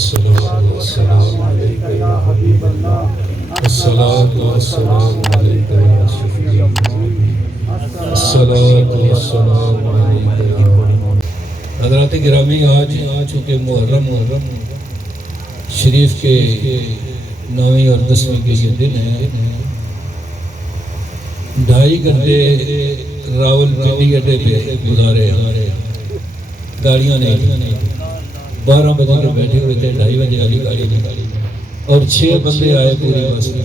والصلاة والسلام عليك يا حبيب الله والصلاة والسلام عليك يا شفيع الصلاة والسلام عليك يا حضرات گرامی، آج چونکہ محرم شریف کے 9ویں اور 10ویں کے یہ دن ہے، 2.5 گھنٹے راول پنڈی اڈے پہ گزارے ہیں، گاڑیاں نہیں، 12 بجے کے بیٹھے ہوئے تھے، 2:30 بجے والی گاڑی نکالی اور 6 بندے آئے پوری بس میں،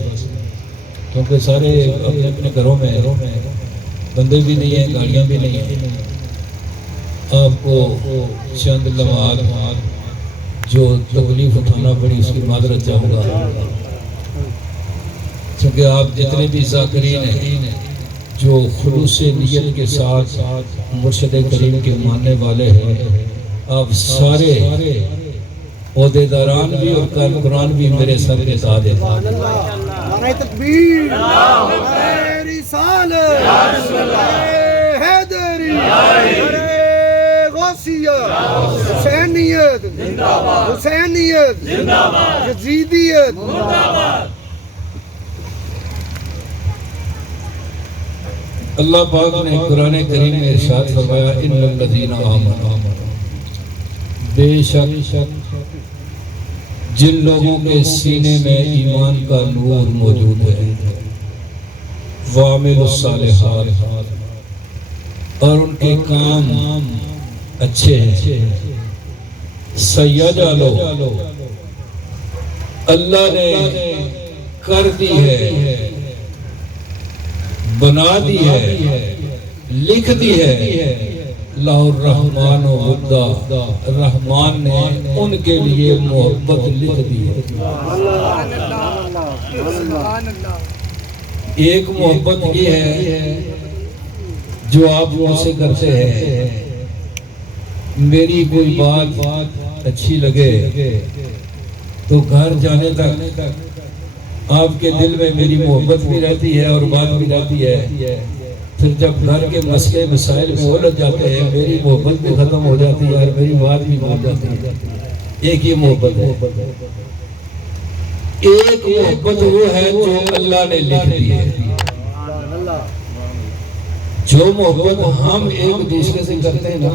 کیونکہ سارے اپنے اپنے گھروں میں بندے بھی نہیں ہیں، گاڑیاں بھی نہیں ہیں۔ آپ کو چند لمحات جو تکلیف اٹھانا پڑی اس کی معذرت چاہوں گا، کیونکہ آپ جتنے بھی ذاکرین ہیں جو خلوص نیت کے ساتھ مرشد کریم کے ماننے والے ہیں، آپ سارے عہدیداران بھی اور کارکنان بھی میرے ساتھ ساتھ ہیں۔ نعرہ تکبیر، نعرہ رسالت، نعرہ حیدری، نعرہ غوثیہ، حسینیت، حسینیت، یزیدیت۔ اللہ پاک نے قرآن کریم میں ارشاد فرمایا ان الذین آمنوا، بے شک جن لوگوں کے سینے میں ایمان کا نور موجود ہے، وعملوا الصالحات، اور ان کے کام اچھے ہیں، سیجعلوا، اللہ نے کر دی ہے، بنا دی ہے، لکھ دی ہے، اللہ الرحمن و ودا، رحمان نے ان کے لیے محبت لکھ دی ہے۔ ایک محبت یہ ہے جو آپ مجھ سے کرتے ہیں، میری کوئی بات اچھی لگے تو گھر جانے تک آپ کے دل میں میری محبت بھی رہتی ہے اور بات بھی رہتی ہے، پھر جب گھر کے مسئلے مسائل میں الجھ جاتے ہیں میری محبت بھی ختم ہو جاتی ہے اور میری بات بھی بھول جاتی ہے۔ ایک ہی محبت ہے، ایک محبت وہ ہے جو اللہ نے لکھ دی ہے۔ جو محبت ہم ایک دوسرے سے کرتے ہیں نا،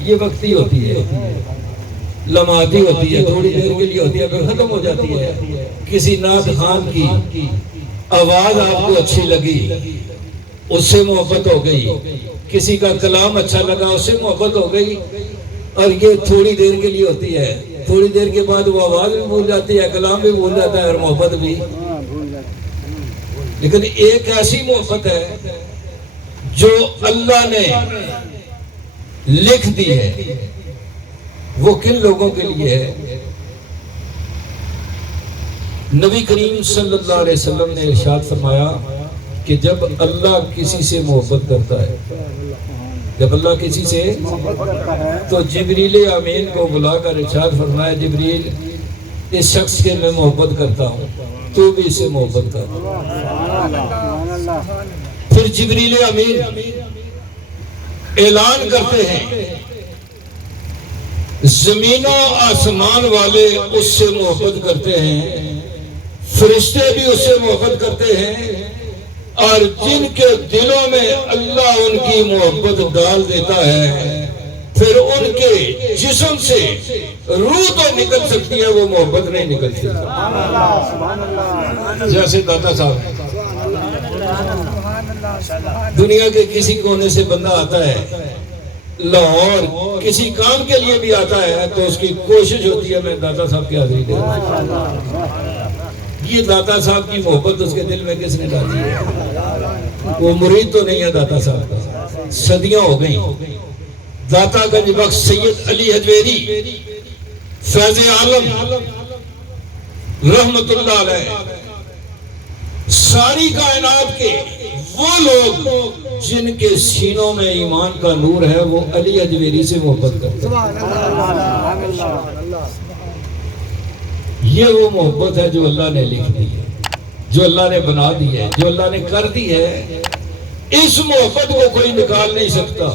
یہ وقتی ہوتی ہے، لمحاتی ہوتی ہے، تھوڑی دیر کے لیے ہوتی ہے، پھر ختم ہو جاتی ہے۔ کسی نعت خان کی آواز آپ کو اچھی لگی، اس سے محبت ہو گئی، کسی کا کلام اچھا لگا، اس سے محبت ہو گئی، اور یہ تھوڑی دیر کے لیے ہوتی ہے، تھوڑی دیر کے بعد وہ آواز بھی بھول جاتی ہے، کلام بھی بھول جاتا ہے اور محبت بھی۔ لیکن ایک ایسی محبت ہے جو اللہ نے لکھ دی ہے، وہ کن لوگوں کے لیے ہے؟ نبی کریم صلی اللہ علیہ وسلم نے ارشاد فرمایا کہ جب اللہ کسی سے محبت کرتا ہے، جب اللہ کسی سے تو جبریل امین کو بلا کر ارشاد فرمایا جبریل اس شخص کے میں محبت کرتا ہوں، تو بھی اس سے محبت کر۔ پھر جبریل امین اعلان کرتے ہیں زمین و آسمان والے اس سے محبت کرتے ہیں، فرشتے بھی اس سے محبت کرتے ہیں، اور جن کے دلوں میں اللہ ان کی محبت ڈال دیتا ہے پھر ان کے جسم سے روح تو نکل سکتی ہے، وہ محبت نہیں نکلتی۔ جیسے داتا صاحب دنیا کے کسی کونے سے بندہ آتا ہے، لاہور کسی کام کے لیے بھی آتا ہے تو اس کی کوشش ہوتی ہے میں داتا صاحب کی حاضری دے دوں۔ یہ داتا صاحب کی محبت اس کے دل میں کس نے ڈالی ہے؟ وہ مرید تو نہیں ہے داتا صاحب کا، صدیاں ہو گئیں۔ داتا گنج بخش سید علی حجویری فیض عالم رحمت اللہ علیہ، ساری کائنات کے وہ لوگ جن کے سینوں میں ایمان کا نور ہے وہ علی حجویری سے محبت کرتے ہیں۔ یہ وہ محبت ہے جو اللہ نے لکھ دی ہے، جو اللہ نے بنا دی ہے، جو اللہ نے کر دی ہے۔ اس محبت کو کوئی نکال نہیں سکتا،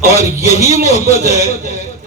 اور یہی محبت ہے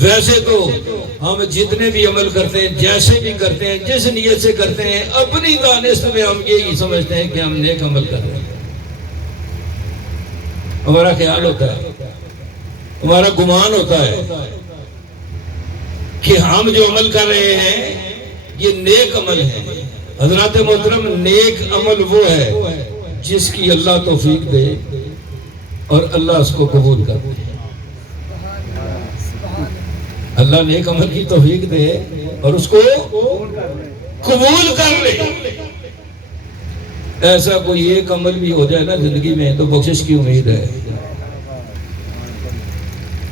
ویسے تو ہم جتنے بھی عمل کرتے ہیں، جیسے بھی کرتے ہیں، جس نیت سے کرتے ہیں، اپنی دانست میں ہم یہی سمجھتے ہیں کہ ہم نیک عمل کر رہے ہیں۔ ہمارا خیال ہوتا ہے، ہمارا گمان ہوتا ہے کہ ہم جو عمل کر رہے ہیں یہ نیک عمل ہے۔ حضرات محترم، نیک عمل وہ ہے جس کی اللہ توفیق دے اور اللہ اس کو قبول کر دے۔ اللہ نیک عمل کی توفیق دے اور اس کو قبول کر لے۔ ایسا کوئی ایک عمل بھی ہو جائے نا زندگی میں تو بخشش کی امید ہے،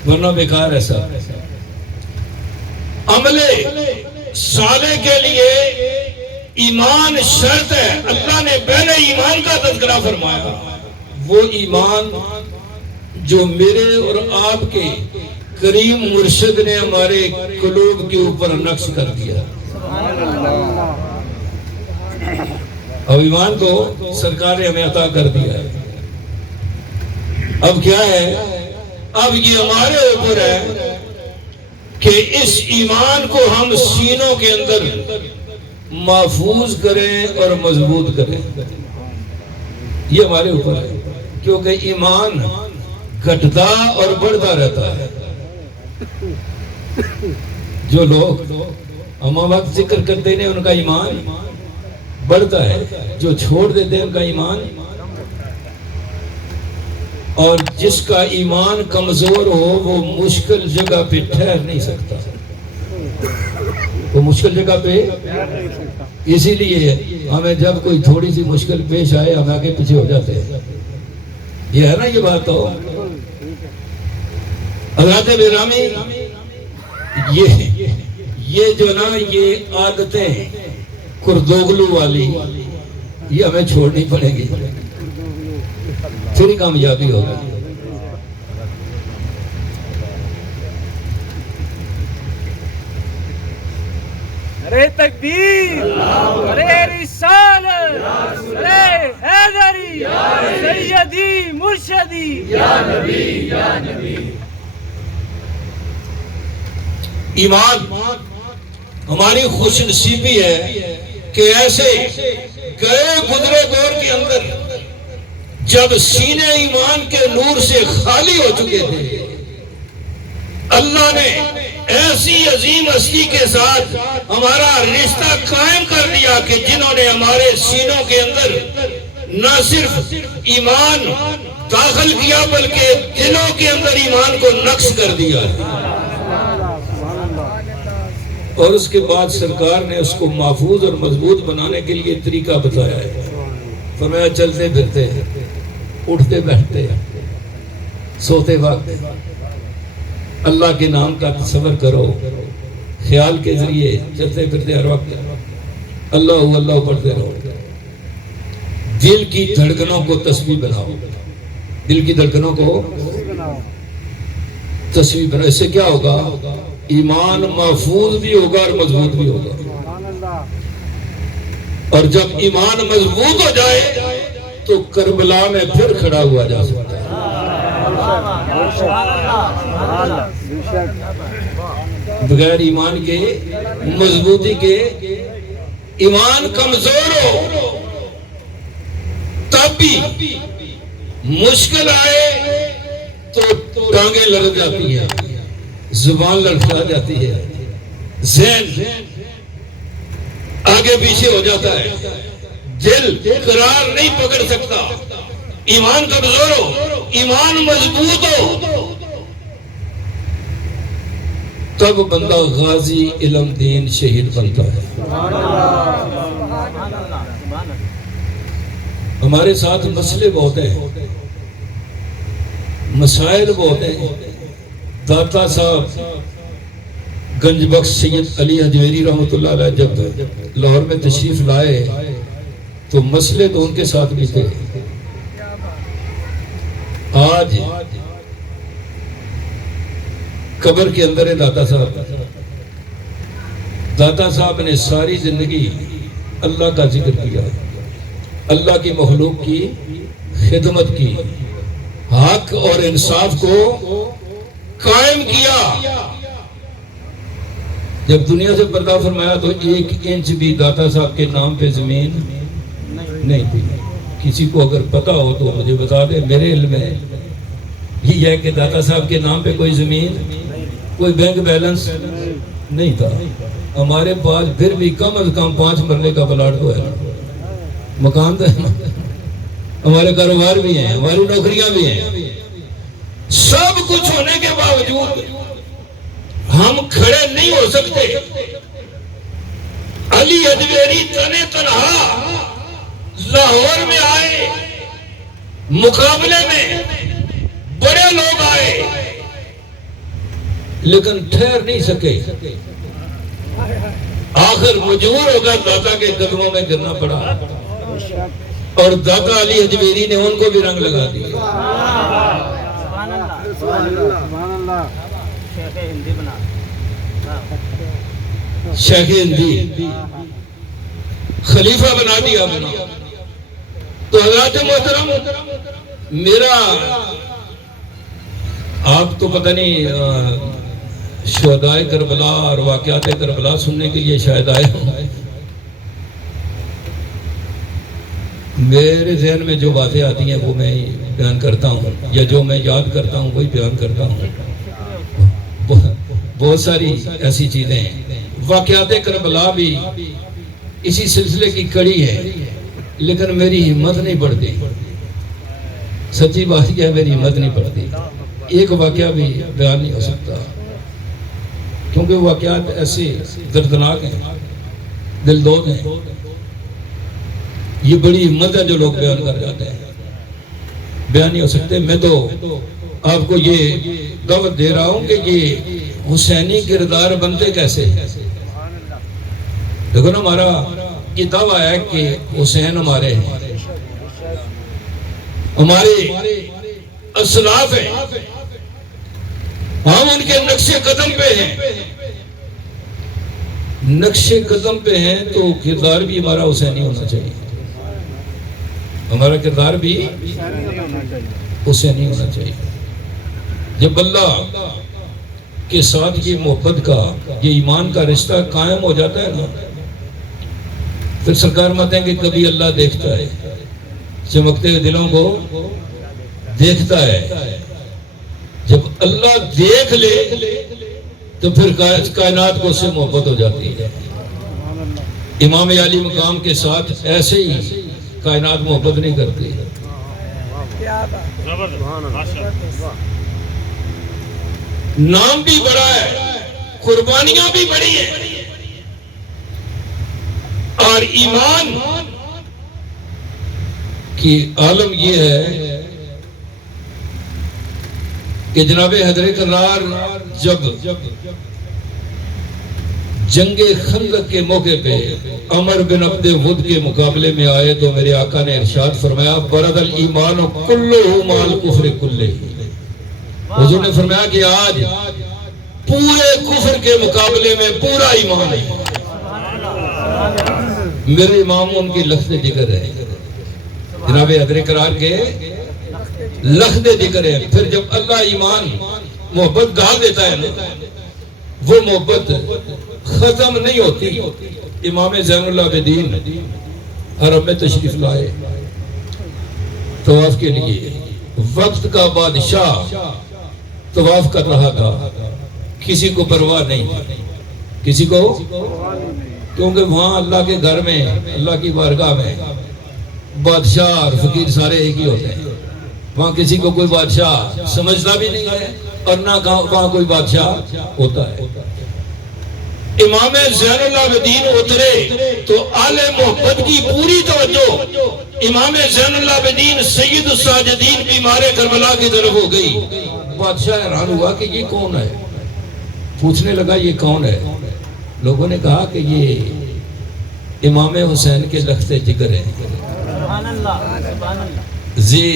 ورنہ بیکار ایسا عمل صالح کے لیے ایمان شرط ہے۔ اللہ نے بین ایمان کا تذکرہ فرمایا، وہ ایمان جو میرے اور آپ کے کریم مرشد نے ہمارے قلوب کے اوپر نقش کر دیا۔ اب ایمان کو سرکار نے ہمیں عطا کر دیا ہے، اب کیا ہے؟ اب یہ ہمارے اوپر ہے کہ اس ایمان کو ہم سینوں کے اندر محفوظ کریں اور مضبوط کریں۔ یہ ہمارے اوپر ہے، کیونکہ ایمان گھٹتا اور بڑھتا رہتا ہے۔ جو لوگ ہم وقت ذکر کرتے ہیں ان کا ایمان بڑھتا ہے، جو چھوڑ دیتے ہیں ان کا ایمان، اور جس کا ایمان کمزور ہو وہ مشکل جگہ پہ ٹھہر نہیں سکتا، وہ مشکل جگہ پہ۔ اسی لیے ہمیں جب کوئی تھوڑی سی مشکل پیش آئے ہم آگے پیچھے ہو جاتے ہیں۔ یہ ہے نا یہ بات تو حضرات گرامی، یہ جو نا یہ عادتیں کردوغلو والی یہ ہمیں چھوڑنی پڑے گی، پھر ہی کامیابی ہوگی۔ ارے تکبیر، ارے رسالت، ارے حیدری، سیدی مرشدی، یا نبی یا نبی۔ ایمان ہماری خوش نصیبی ہے کہ ایسے گئے گزرے دور کے اندر جب سینے ایمان کے نور سے خالی ہو چکے تھے، اللہ نے ایسی عظیم ہستی کے ساتھ ہمارا رشتہ قائم کر دیا کہ جنہوں نے ہمارے سینوں کے اندر نہ صرف ایمان داخل کیا بلکہ دلوں کے اندر ایمان کو نقش کر دیا، اور اس کے بعد سرکار نے اس کو محفوظ اور مضبوط بنانے کے لیے طریقہ بتایا ہے۔ فرمایا چلتے پھرتے، اٹھتے بیٹھتے، سوتے وقت اللہ کے نام کا تصور کرو، خیال کے ذریعے چلتے پھرتے ہر وقت اللہ اللہ پڑھتے رہو۔ دل کی دھڑکنوں کو تسبیح بناؤ، دل کی دھڑکنوں کو تسبیح بناؤ۔ اس سے کیا ہوگا؟ ایمان محفوظ بھی ہوگا اور مضبوط بھی ہوگا، اور جب ایمان مضبوط ہو جائے تو کربلا میں پھر کھڑا ہوا جا سکتا ہے۔ بغیر ایمان کے، مضبوطی کے، ایمان کمزور ہو تب بھی مشکل آئے تو ٹانگیں لڑک جاتی ہیں، زبان لڑکھڑا جاتی ہے، ذہن آگے پیچھے ہو جاتا ہے، دل قرار نہیں پکڑ سکتا۔ ایمان کمزور ہو، ایمان مضبوط ہو تب بندہ غازی علم دین شہید بنتا ہے۔ ہمارے ساتھ مسئلے بہت ہیں، مسائل بہت ہیں۔ داتا صاحب گنج بخش سید علی حجویری رحمۃ اللہ علیہ جب لاہور میں تشریف لائے تو مسئلے تو ان کے ساتھ بھی تھے۔ آج قبر کے اندر ہے داتا صاحب نے ساری زندگی اللہ کا ذکر کیا، اللہ کی مخلوق کی خدمت کی، حق اور انصاف کو قائم کیا، جب دنیا سے پردہ فرمایا تو 1 انچ بھی داتا صاحب کے نام پہ زمین نہیں تھی. کسی کو اگر پتہ ہو تو مجھے بتا دے. میرے علم میں یہ ہے کہ داتا صاحب کے نام پہ کوئی زمین، کوئی بینک بیلنس نہیں تھا. ہمارے پاس پھر بھی کم از کم 5 مرلے کا پلاٹ تو ہے، مکان تو ہے، ہمارے کاروبار بھی ہیں، ہماری نوکریاں بھی ہیں. سب کچھ ہونے کے باوجود ہم کھڑے نہیں ہو سکتے. علی حجویری تنے تنہا لاہور میں آئے، مقابلے میں بڑے لوگ آئے لیکن ٹھہر نہیں سکے. آخر مجبور ہو کر داتا کے قدموں میں گرنا پڑا اور داتا علی حجویری نے ان کو بھی رنگ لگا دیا. شیخ ہندی خلیفہ بنا دیا. تو حضرات محترم، میرا آپ تو پتہ نہیں شہدائے کربلا اور واقعات کربلا سننے کے لیے شاید آئے ہوں. میرے ذہن میں جو باتیں آتی ہیں وہ میں بیان کرتا ہوں، یا جو میں یاد کرتا ہوں وہی بیان کرتا ہوں. بہت ساری ایسی چیزیں ہیں. واقعات کربلا بھی اسی سلسلے کی کڑی ہے، لیکن میری ہمت نہیں بڑھتی. سچی بات یہ ہے، میری ہمت نہیں بڑھتی. ایک واقعہ بھی بیان نہیں ہو سکتا کیونکہ واقعات ایسے دردناک ہیں، دل دود ہیں. یہ بڑی ہمت ہے جو لوگ بیان کر جاتے ہیں، بیان نہیں ہو سکتے. میں تو آپ کو یہ دعوت دے رہا ہوں کہ یہ حسینی کردار بنتے کیسے. دیکھو نا، ہمارا یہ دعویٰ ہے کہ حسین ہمارے ہیں، ہمارے اسلاف ہیں، ہم ان کے نقش قدم پہ ہیں. نقش قدم پہ ہیں تو کردار بھی ہمارا حسینی ہونا چاہیے. ہمارا کردار بھی حسینی ہونا چاہیے. جب اللہ کے ساتھ یہ محبت کا، یہ ایمان کا رشتہ قائم ہو جاتا ہے نا، پھر سرکار ماتے ہیں کہ کبھی اللہ دیکھتا ہے، چمکتے ہوئے دلوں کو دیکھتا ہے. جب اللہ دیکھ لے تو پھر کائنات کو اس سے محبت ہو جاتی ہے. امام علی مقام کے ساتھ ایسے ہی کائنات محبت نہیں کرتی. نام بھی بڑا ہے، قربانیاں بھی بڑی ہیں، اور ایمان کی عالم یہ ہے کہ جناب حیدر کرار جب جنگ خندق کے موقع پہ عمر بن عبد ود کے مقابلے میں آئے تو میرے آقا نے ارشاد فرمایا برد الایمان کلہ مال کفر کلہ. حضور نے فرمایا کہ آج پورے کفر کے مقابلے میں پورا ایمان ہے. میرے امام ان کی لخت جگر ہے، جناب حیدر کرار کے لخت جگر ہے. پھر جب اللہ ایمان محبت ڈال دیتا ہے نا، وہ محبت ختم نہیں ہوتی. امام زین العابدین حرم میں تشریف لائے طواف کے لیے. وقت کا بادشاہ طواف کر رہا تھا، کسی کو پرواہ نہیں، کسی کو، کیونکہ وہاں اللہ کے گھر میں، اللہ کی بارگاہ میں بادشاہ اور فقیر سارے ایک ہی ہوتے ہیں. وہاں کسی کو کوئی بادشاہ سمجھتا بھی نہیں ہے اور نہ وہاں کوئی بادشاہ ہوتا ہے. امام زین العابدین اترے تو آل محبت کی پوری توجہ امام زین العابدین سید الساجدین بیمار کربلا کی طرف ہو گئی. بادشاہ حیران ہوا کہ یہ کون ہے، پوچھنے لگا یہ کون ہے. لوگوں نے کہا کہ یہ امام حسین کے لخت جگر ہیں،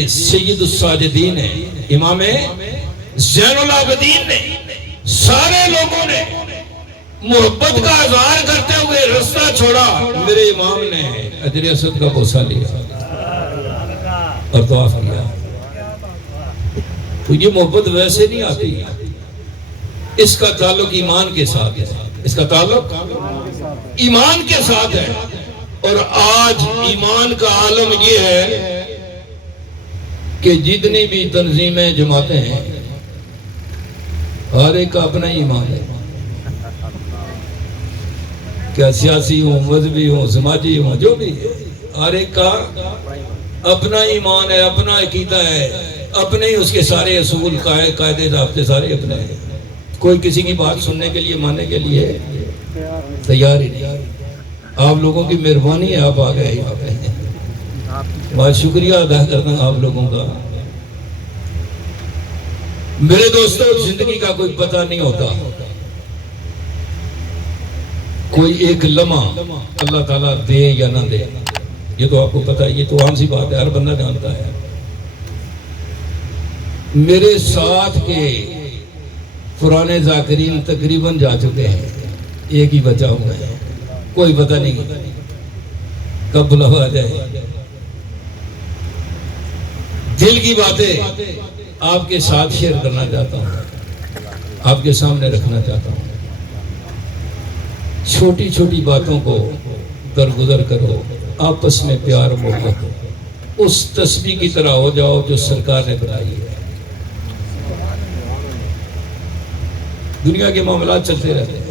سید الساجدین ہے. امام زین العابدین نے، سارے لوگوں نے محبت کا اظہار کرتے ہوئے رستہ چھوڑا. میرے امام نے حجر اسود کا بوسہ لیا اور طواف کیا. تو یہ محبت ویسے نہیں آتی، اس کا تعلق ایمان کے ساتھ ہے. اس کا تعلق ایمان کے ساتھ ہے. اور آج ایمان کا عالم یہ ہے کہ جتنی بھی تنظیمیں جماعتیں ہیں ہر ایک کا اپنا ہی ایمان ہے. کیا سیاسی ہوں، مذہبی ہوں، سماجی ہوں، جو بھی ہے، ہر ایک کا اپنا ایمان ہے، اپنا عقیدہ ہے، اپنے ہی اس کے سارے اصول قاعدے ضابطے سارے اپنے ہیں. کوئی کسی کی بات سننے کے لیے ماننے کے لیے تیار ہی نہیں. آپ لوگوں کی مہربانی ہے، آپ آ گئے یہاں پہ، بہت شکریہ ادا کرتا ہوں آپ لوگوں کا. میرے دوستوں، زندگی کا کوئی پتہ نہیں ہوتا. کوئی ایک لمحہ اللہ تعالیٰ دے یا نہ دے، یہ تو آپ کو پتہ ہے، یہ تو عام سی بات ہے، ہر بندہ جانتا ہے. میرے ساتھ کے پرانے ذاکرین تقریباً جا چکے ہیں، ایک ہی بچا ہوا ہے. کوئی پتہ نہیں کب بلاوا آ جائے. دل کی باتیں آپ کے ساتھ شیئر کرنا چاہتا ہوں، آپ کے سامنے رکھنا چاہتا ہوں. چھوٹی چھوٹی باتوں کو درگزر کرو، آپس میں پیار محبت ہو، اس تسبیح کی طرح ہو جاؤ جو سرکار نے بنائی ہے. دنیا کے معاملات چلتے رہتے ہیں،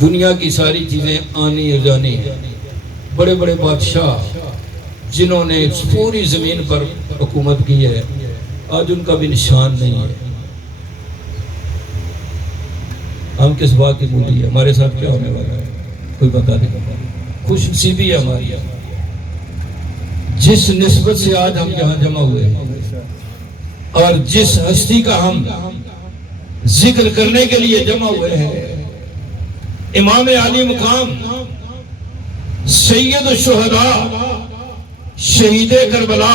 دنیا کی ساری چیزیں آنی اور جانی ہیں. بڑے بڑے بادشاہ جنہوں نے پوری زمین پر حکومت کی ہے، آج ان کا بھی نشان نہیں ہے. ہم کس بات کی بولی ہے، ہمارے ساتھ کیا ہونے والا ہے کوئی پتہ نہیں. خوش نصیبی ہے ہماری جس نسبت سے آج ہم یہاں جمع ہوئے ہیں اور جس ہستی کا ہم ذکر کرنے کے لیے جمع ہوئے ہیں. امام عالی مقام سید الشہداء شہید کربلا،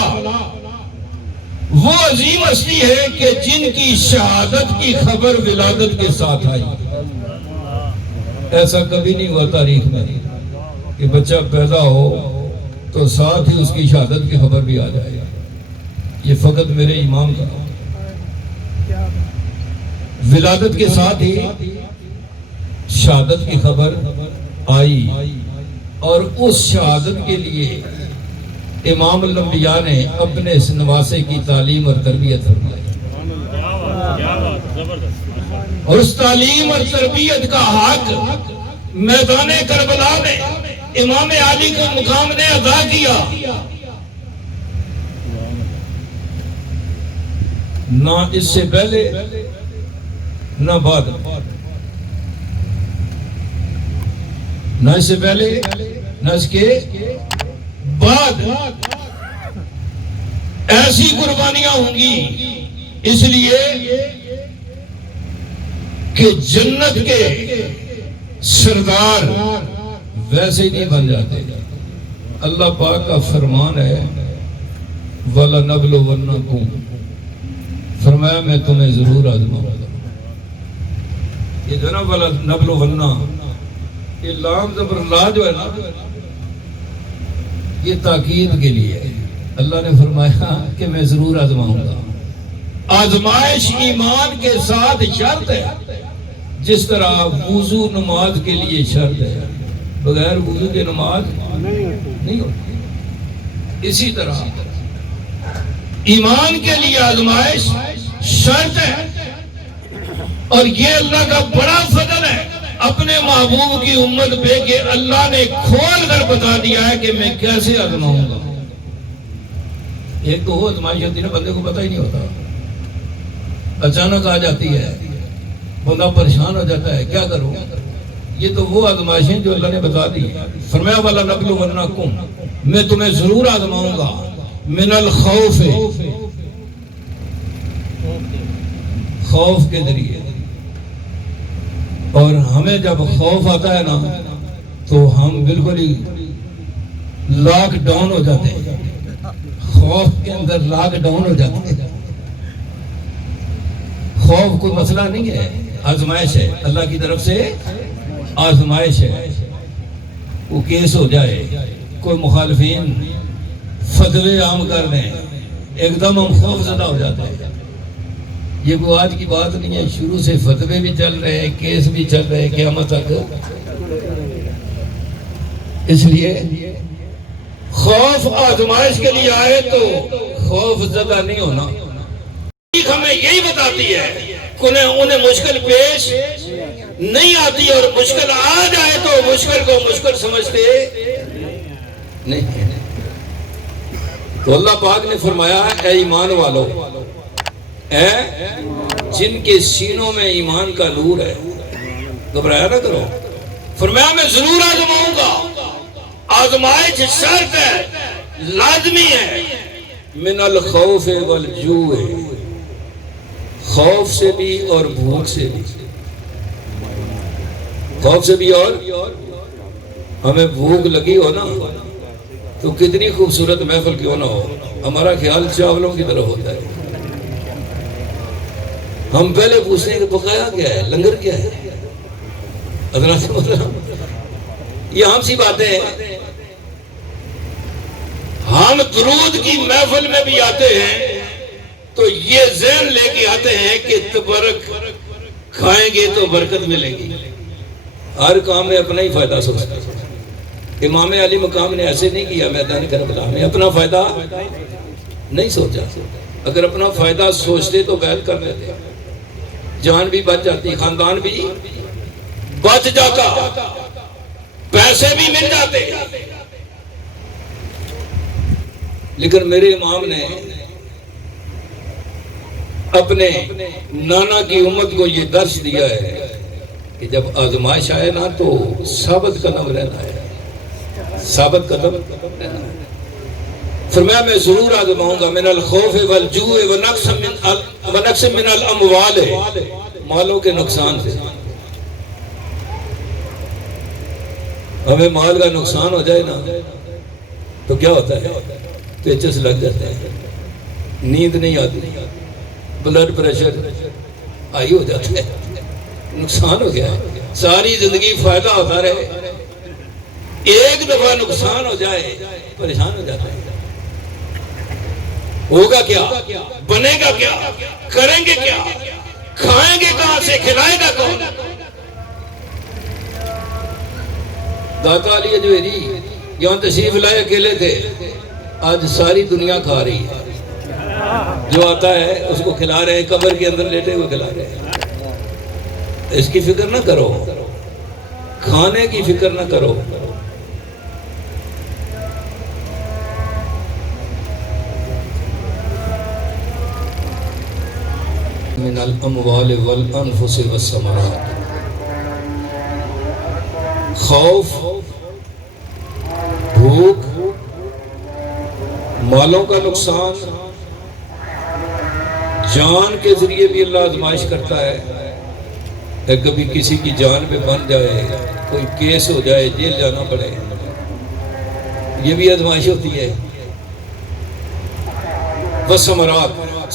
وہ عظیم ہستی ہے کہ جن کی شہادت کی خبر ولادت کے ساتھ آئی. ایسا کبھی نہیں ہوا تاریخ میں کہ بچہ پیدا ہو تو ساتھ ہی اس کی شہادت کی خبر بھی آ جائے. یہ فقط میرے امام کا ولادت کے ساتھ ہی شہادت کی خبر آئی. اور اس شہادت کے لیے امام الانبیاء نے اپنے اس نواسے کی تعلیم اور تربیت فرمائی. اور اس تعلیم اور تربیت کا حق میدان کربلا میں امام علی کے مقام نے ادا کیا. نہ اس سے پہلے نہ بعد، نہ اس سے پہلے نہ اس کے بعد ایسی قربانیاں ہوں گی. اس لیے کہ جنت کے سردار ویسے ہی نہیں بن جاتے. اللہ پاک کا فرمان ہے وَلَنَبْلُوَنَّكُمْ، فرمایا میں تمہیں ضرور آزماؤں گا. یہ جو نا وَلَنَبْلُوَنَّ، یہ لام زبر لا جو ہے نا، یہ تاکید کے لیے ہے. اللہ نے فرمایا کہ میں ضرور آزماؤں گا. آزمائش ایمان کے ساتھ شرط ہے، جس طرح وضو نماز کے لیے شرط ہے، بغیر وضو کے نماز نہیں ہوتی. اسی طرح ایمان کے لیے آزمائش شرط ہے. اور یہ اللہ کا بڑا فضل ہے اپنے محبوب کی امت پہ کہ اللہ نے کھول کر بتا دیا ہے کہ میں کیسے آزماؤں گا. ایک تو وہ آزمائش ہوتی ہے، بندے کو پتہ ہی نہیں ہوتا، اچانک آ جاتی ہے، بندہ پریشان ہو جاتا ہے کیا کروں. یہ تو وہ آزمائشیں جو اللہ نے بتا دی. فرمایا وَلَنَبْلُوَنَّكُمْ، میں تمہیں ضرور آزماؤں گا. من الخوف، خوف کے ذریعے. اور ہمیں جب خوف آتا ہے نا تو ہم بالکل ہی لاک ڈاؤن ہو جاتے ہیں. خوف کے اندر لاک ڈاؤن ہو جاتے ہیں. خوف کوئی مسئلہ نہیں ہے، آزمائش ہے، اللہ کی طرف سے آزمائش ہے. وہ کیس ہو جائے، کوئی مخالفین فتوے عام کر دیں، ایک دم ہم خوف زدہ ہو جاتے ہیں. یہ کوئی آج کی بات نہیں ہے، شروع سے فتوے بھی چل رہے ہیں، کیس بھی چل رہے ہیں قیامت تک۔ اس لیے خوف آزمائش کے لیے آئے تو خوف زدہ نہیں ہونا۔ ہمیں یہی بتاتی ہے کہ انہیں مشکل پیش نہیں آتی، اور مشکل آ جائے تو مشکل کو مشکل سمجھتے نہیں۔ تو اللہ پاک نے فرمایا اے ایمان والو، اے جن کے سینوں میں ایمان کا نور ہے، گھبرایا نہ کرو۔ فرمایا میں ضرور آزماؤں گا، آزمائش شرط ہے، لازمی ہے۔ من الخوف والجوع، خوف سے بھی اور بھوک سے بھی، خوف سے بھی۔ اور ہمیں بھوک لگی ہو نا تو کتنی خوبصورت محفل کیوں نہ ہو، ہمارا خیال چاولوں کی طرح ہوتا ہے۔ ہم پہلے پوچھتے ہیں کہ پکایا کیا ہے، لنگر کیا ہے۔ حضرات محترم، یہ عام سی باتیں ہیں۔ ہم درود کی محفل میں بھی آتے ہیں تو یہ ذہن لے کے آتے ہیں کہ تبرک کھائیں گے تو برکت ملے گی۔ ہر کام میں اپنا ہی فائدہ سوچتا ہے۔ امام علی مقام نے ایسے نہیں کیا، میدان کربلا میں اپنا فائدہ نہیں سوچا۔ اگر اپنا فائدہ سوچتے تو بیعت کر لیتے، جان بھی بچ جاتی، خاندان بھی بچ جاتا، پیسے بھی مل جاتے۔ لیکن میرے امام نے اپنے نانا کی امت کو یہ درس دیا ہے کہ جب آزمائش آئے نا تو ثابت قدم رہنا ہے، ثابت قدم رہنا ہے۔ فرمایا میں ضرور آزماؤں گا، من الخوف والجوع ونقص من الاموال، مالوں کے نقصان سے۔ ہمیں مال کا نقصان ہو جائے نا تو کیا ہوتا ہے، پیچس لگ جاتے ہیں، نیند نہیں آتی، بلڈ پریشر ہائی ہو جاتا ہے، نقصان ہو گیا ہے۔ ساری زندگی فائدہ ہوتا رہے، ایک دفعہ نقصان ہو جائے پریشان ہو جاتا ہے۔ ہوگا کیا، بنے گا کیا، کریں گے کیا، کھائیں گے کہاں سے، کھلائے گا کون۔ داتا علی اجویری یہاں تشریف لائے اکیلے تھے، آج ساری دنیا کھا رہی ہے۔ جو آتا ہے اس کو کھلا رہے ہیں، قبر کے اندر لیٹے ہوئے کھلا رہے ہیں۔ اس کی فکر نہ کرو، کھانے کی فکر نہ کرو۔ من الاموال والانفس والثمرات، خوف، بھوک، مالوں کا نقصان، جان کے ذریعے بھی اللہ آزمائش کرتا ہے۔ کبھی کسی کی جان پہ بن جائے، کوئی کیس ہو جائے، جیل جانا پڑے، یہ بھی آزمائش ہوتی ہے۔ بس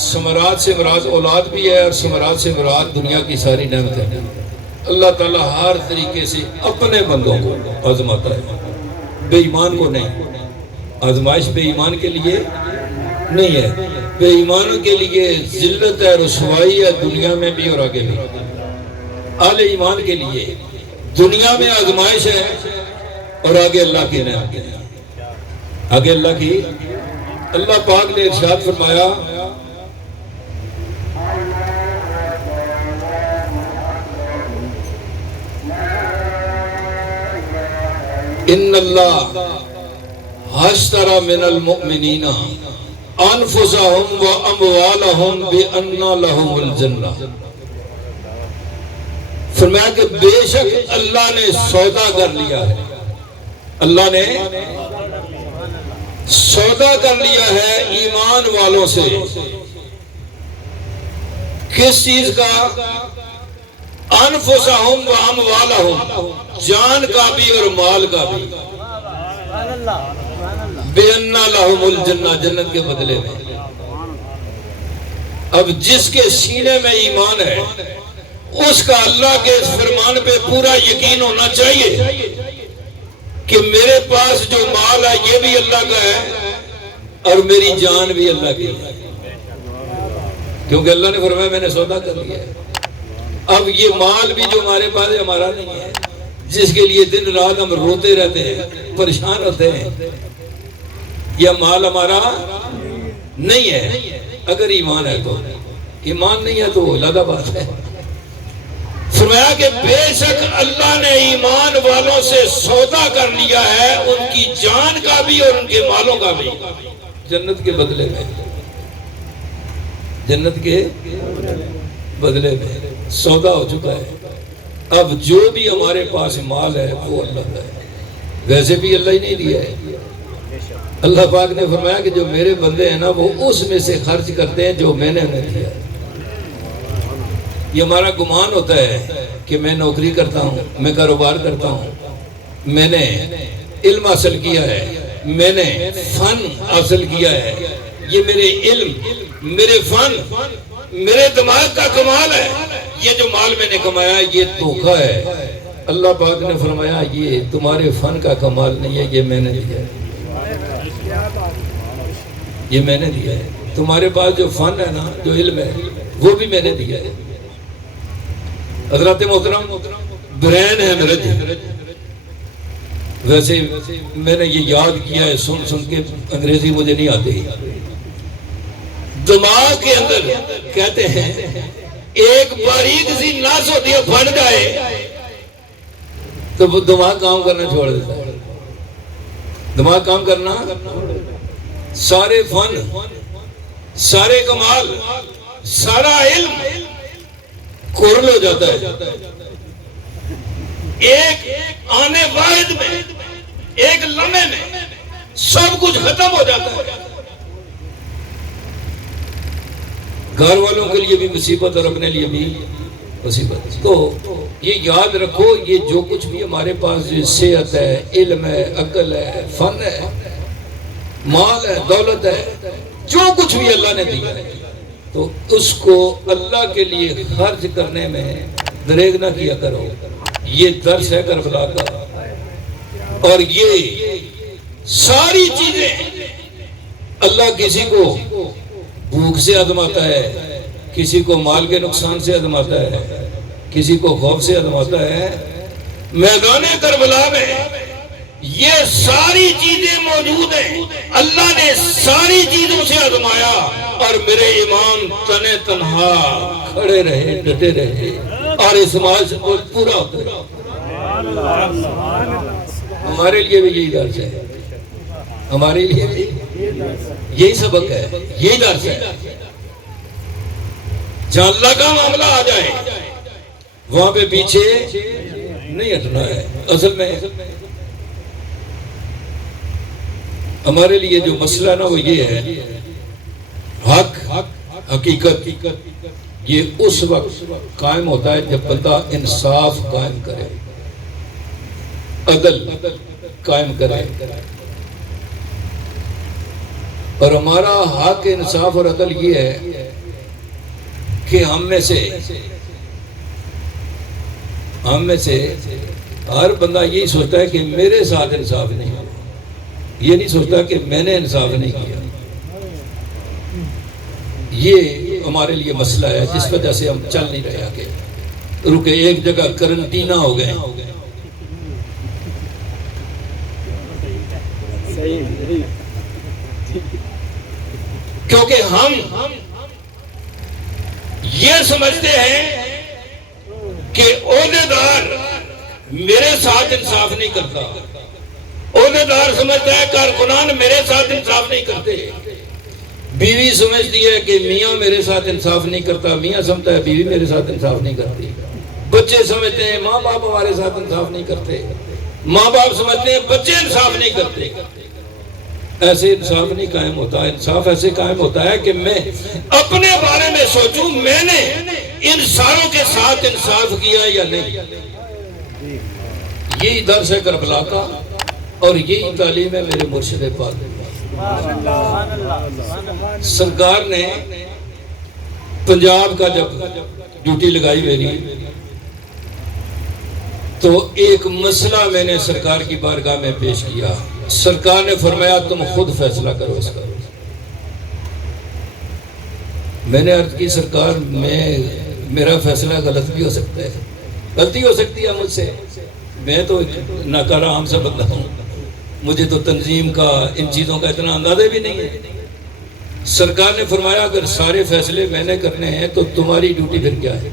ثمرات سے مراد اولاد بھی ہے، اور ثمرات سے مراد دنیا کی ساری نعمتیں ہیں۔ اللہ تعالیٰ ہر طریقے سے اپنے بندوں کو آزماتا ہے، بے ایمان کو نہیں۔ آزمائش بے ایمان کے لیے نہیں ہے، بے ایمانوں کے لیے ذلت ہے، رسوائی ہے، دنیا میں بھی اور آگے بھی۔ اہل ایمان کے لیے دنیا میں آزمائش ہے اور آگے اللہ کی نعمت ہے، آگے اللہ کی۔ اللہ پاک نے ارشاد فرمایا ان اللہ اشتری من المؤمنین انفسهم واموالهم بان لهم الجنہ۔ فرمایا کہ بے شک اللہ نے سودا کر لیا ہے، اللہ نے سودا کر لیا ہے ایمان والوں سے۔ کس چیز کا؟ انفسہم و اموالہم، جان کا بھی اور مال کا بھی، بِأَنَّ لَهُمُ الْجَنَّةَ، جنت کے بدلے میں۔ اب جس کے سینے میں ایمان ہے اس کا اللہ کے اس فرمان پہ پورا یقین ہونا چاہیے کہ میرے پاس جو مال ہے یہ بھی اللہ کا ہے اور میری جان بھی اللہ کی ہے۔ کیونکہ اللہ نے فرمایا میں نے سودا کر لیا ہے۔ اب یہ مال بھی جو ہمارے پاس ہے ہمارا نہیں ہے، جس کے لیے دن رات ہم روتے رہتے ہیں، پریشان ہوتے ہیں، یہ مال ہمارا نہیں ہے۔ اگر ایمان ہے تو، ایمان نہیں ہے تو علیحدہ بات ہے۔ فرمایا کہ بے شک اللہ نے ایمان والوں سے سودا کر لیا ہے، ان کی جان کا بھی اور ان کے مالوں کا بھی، جنت کے بدلے میں، جنت کے بدلے میں سودا ہو چکا ہے۔ اب جو بھی ہمارے پاس مال ہے وہ اللہ کا ہے، ویسے بھی اللہ ہی نہیں دیا ہے۔ اللہ پاک نے فرمایا کہ جو میرے بندے ہیں نا وہ اس میں سے خرچ کرتے ہیں جو میں نے انہیں دیا ہے۔ یہ ہمارا گمان ہوتا ہے کہ میں نوکری کرتا ہوں، میں کاروبار کرتا ہوں، میں نے علم حاصل کیا ہے، میں نے فن حاصل کیا ہے، یہ میرے علم، میرے فن، میرے دماغ کا کمال ہے، یہ جو مال میں نے کمایا یہ دھوکہ ہے۔ اللہ پاک نے فرمایا یہ تمہارے فن کا کمال نہیں ہے، یہ میں نے دیا ہے، یہ میں نے دیا ہے۔ تمہارے پاس جو فن ہے نا، جو علم ہے، وہ بھی میں نے دیا ہے۔ حضرات محترم، برین ہے میرا جی، ویسے میں نے یہ یاد کیا ہے، سن سن کے انگریزی مجھے نہیں آتی۔ دماغ کے اندر کہتے ہیں ایک باریک سی نس ہوتی ہے، پھٹ جائے تو وہ دماغ کام کرنا چھوڑ دیتا ہے۔ دماغ کام کرنا، سارے فن، سارے کمال، سارا علم کورل ہو جاتا ہے۔ ایک آنے واحد میں، ایک لمحے میں سب کچھ ختم ہو جاتا ہے۔ گھر والوں کے لیے بھی مصیبت اور اپنے لیے بھی مصیبت۔ تو یہ یاد رکھو، یہ جو کچھ بھی ہمارے پاس جو صحت ہے، علم ہے، عقل ہے، فن ہے، مال ہے، دولت ہے، جو کچھ بھی اللہ نے دیا ہے، تو اس کو اللہ کے لیے خرچ کرنے میں دریغ نہ کیا کرو۔ یہ درس ہے کربلا کا۔ اور یہ ساری چیزیں اللہ کسی کو بھوک سے آزماتا ہے، کسی کو مال کے نقصان سے آزماتا ہے، کسی کو خوف سے آزماتا ہے۔ میدان کربلا میں یہ ساری چیزیں موجود ہیں، اللہ نے ساری چیزوں سے آزمایا، اور میرے امام تنے تنہا کھڑے رہے، ڈٹے رہے، اور اس معاذ کو پورا ہوتا ہے۔ ہمارے لیے بھی یہی درس ہے، ہمارے لیے بھی یہی سبق ہے، یہی درس ہے۔ جہاں اللہ کا معاملہ آ جائے وہاں پہ پیچھے نہیں ہٹنا ہے۔ اصل میں ہمارے لیے جو مسئلہ نا وہ یہ ہے، حق، حقیقت، یہ اس وقت قائم ہوتا ہے جب بندہ انصاف قائم کرے، عدل قائم کرے۔ اور ہمارا حق، انصاف اور عدل یہ ہے کہ ہم میں سے ہر بندہ یہی سوچتا ہے کہ میرے ساتھ انصاف نہیں ہوا، یہ نہیں سوچتا کہ میں نے انصاف نہیں کیا۔ یہ ہمارے لیے مسئلہ ہے جس وجہ سے ہم چل نہیں رہے آگے، رکے ایک جگہ، کرنٹینہ ہو گئے۔ کیونکہ ہم یہ سمجھتے ہیں کہ عہدیدار میرے ساتھ انصاف نہیں کرتا، عہدیدار سمجھتا ہے کارکنان میرے ساتھ انصاف نہیں کرتے، بیوی سمجھتی ہے کہ میاں میرے ساتھ انصاف نہیں کرتا، میاں سمجھتا ہے بیوی میرے ساتھ انصاف نہیں کرتی، بچے سمجھتے ہیں ماں باپ ہمارے ساتھ انصاف نہیں کرتے، ماں باپ سمجھتے ہیں بچے انصاف نہیں کرتے۔ ایسے انصاف نہیں قائم ہوتا۔ انصاف ایسے قائم ہوتا ہے کہ میں اپنے بارے میں سوچوں میں نے ان ساروں کے ساتھ انصاف کیا یا نہیں۔ یہی درس ہے کربلا کا، اور یہی تعلیم ہے میرے مرشد پاک۔ سرکار نے پنجاب کا جب ڈیوٹی لگائی میری، تو ایک مسئلہ میں نے سرکار کی بارگاہ میں پیش کیا۔ سرکار نے فرمایا تم خود فیصلہ کرو اس کا۔ میں نے عرض کی سرکار میرا فیصلہ غلط بھی ہو سکتا ہے، غلطی ہو سکتی ہے مجھ سے، میں تو ایک ناکارہ عام سا بندہ ہوں، مجھے تو تنظیم کا ان چیزوں کا اتنا اندازہ بھی نہیں ہے۔ سرکار نے فرمایا اگر سارے فیصلے میں نے کرنے ہیں تو تمہاری ڈیوٹی پھر کیا ہے،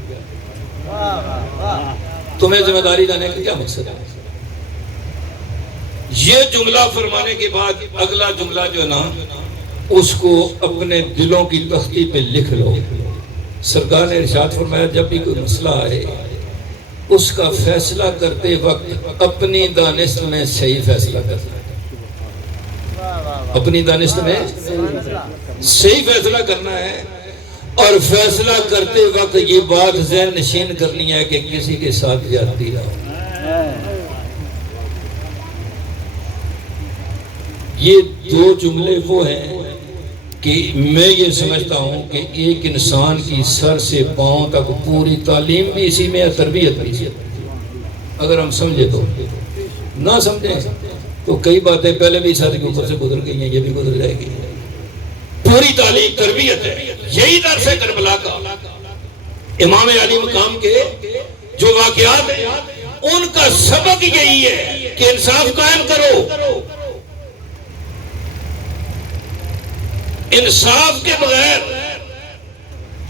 تمہیں ذمہ داری لانے کا کیا مقصد ہے؟ یہ جملہ فرمانے کے بعد اگلا جملہ جو ہے نا اس کو اپنے دلوں کی تختی پہ لکھ لو۔ سرکار نے ارشاد فرمایا جب بھی کوئی مسئلہ آئے اس کا فیصلہ کرتے وقت اپنی دانست میں صحیح فیصلہ کرنا ہے، اپنی دانست میں صحیح فیصلہ کرنا ہے، اور فیصلہ کرتے وقت یہ بات ذہن نشین کرنی ہے کہ کسی کے ساتھ زیادتی نہ ہو۔ یہ دو جملے وہ ہیں کہ میں یہ سمجھتا ہوں کہ ایک انسان کی سر سے پاؤں تک پوری تعلیم بھی اسی میں ہے، تربیت بھی، اگر ہم سمجھے تو، نہ سمجھیں تو کئی باتیں پہلے بھی ساتھ کے اوپر سے گزر گئی ہیں، یہ بھی گزر جائے گی۔ پوری تعلیم تربیت ہے، یہی درس ہے کربلا کا۔ امام علی مقام کے جو واقعات ہیں ان کا سبق یہی ہے کہ انصاف قائم کرو، انصاف کے بغیر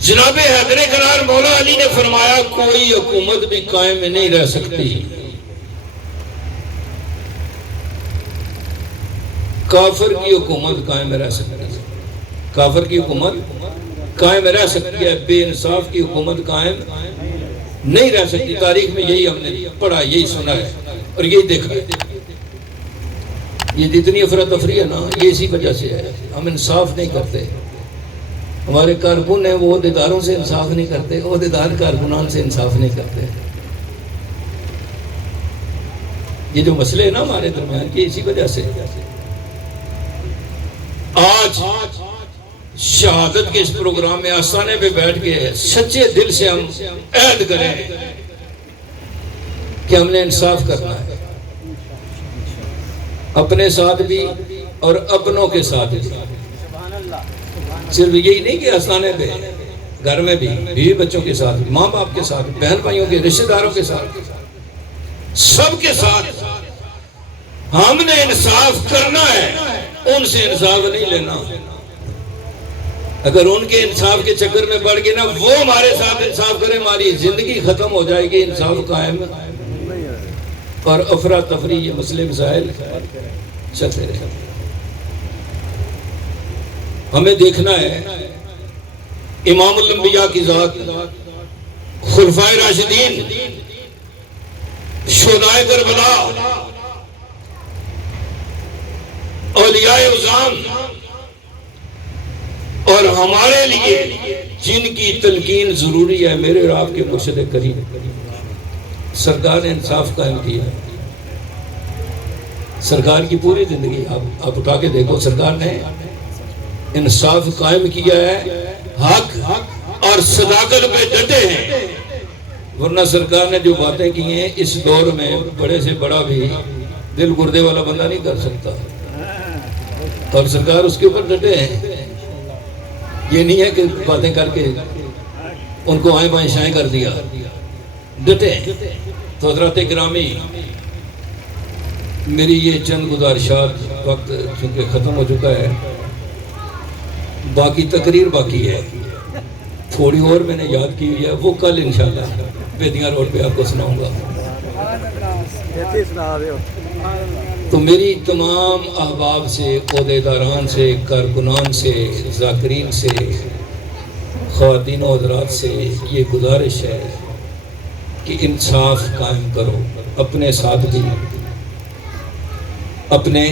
جناب حیدر کرار مولا علی نے فرمایا کوئی حکومت بھی قائم نہیں رہ سکتی۔ کافر کی حکومت قائم رہ سکتی ہے، کافر کی حکومت قائم رہ سکتی ہے، بے انصاف کی حکومت قائم نہیں رہ سکتی۔ تاریخ میں یہی ہم نے پڑھا، یہی سنا ہے اور یہی دیکھا ہے۔ یہ جتنی افراتفری ہے نا یہ اسی وجہ سے ہے، ہم انصاف نہیں کرتے۔ ہمارے کارکن ہیں وہ عہدیداروں سے انصاف نہیں کرتے، عہدیدار کارکنان سے انصاف نہیں کرتے۔ یہ جو مسئلے ہیں نا ہمارے درمیان یہ اسی وجہ سے۔ آج شہادت کے اس پروگرام میں آستانے پہ بیٹھ کے سچے دل سے ہم عہد کریں کہ ہم نے انصاف کرنا ہے، اپنے ساتھ بھی اور اپنوں کے ساتھ بھی۔ صرف یہی نہیں کہ آستانے پہ، گھر میں بھی، بیوی بچوں کے ساتھ، ماں باپ کے ساتھ، بہن بھائیوں کے، رشتہ داروں کے ساتھ، سب کے ساتھ ہم نے انصاف کرنا ہے، ان سے انصاف نہیں لینا۔ اگر ان کے انصاف کے چکر میں پڑ کے نا وہ ہمارے ساتھ انصاف کرے ہماری زندگی ختم ہو جائے گی، انصاف قائم اور افراتفری یہ مسئلے مسائل چلتے رہے۔ ہمیں دیکھنا ہے امام الانبیاء کی ذات، خلفائے راشدین، شہدائے کربلا، اولیاء اعظام، اور ہمارے لیے جن کی تلقین ضروری ہے، میرے اور آپ کے مرشد کریم سرکار نے انصاف قائم کیا۔ سرکار کی پوری زندگی آپ اٹھا کے دیکھو، سرکار نے انصاف قائم کیا ہے، حق اور صداقت پہ ڈٹے ہیں۔ ورنہ سرکار نے جو باتیں کی ہیں اس دور میں بڑے سے بڑا بھی دل گردے والا بندہ نہیں کر سکتا، اور سرکار اس کے اوپر ڈٹے ہیں۔ یہ نہیں ہے کہ باتیں کر کے ان کو آئیں بائیں شائیں کر دیا، ڈٹے ہیں۔ تو حضرات گرامی، میری یہ چند گزارشات، وقت چونکہ ختم ہو چکا ہے، باقی تقریر باقی ہے، تھوڑی اور میں نے یاد کی ہوئی ہے، وہ کل انشاءاللہ بیدیاں روڈ پہ آپ کو سناؤں گا۔ تو میری تمام احباب سے، عہدیداران سے، کارکنان سے، ذاکرین سے، خواتین و حضرات سے یہ گزارش ہے کہ انصاف قائم کرو، اپنے ساتھ بھی، اپنے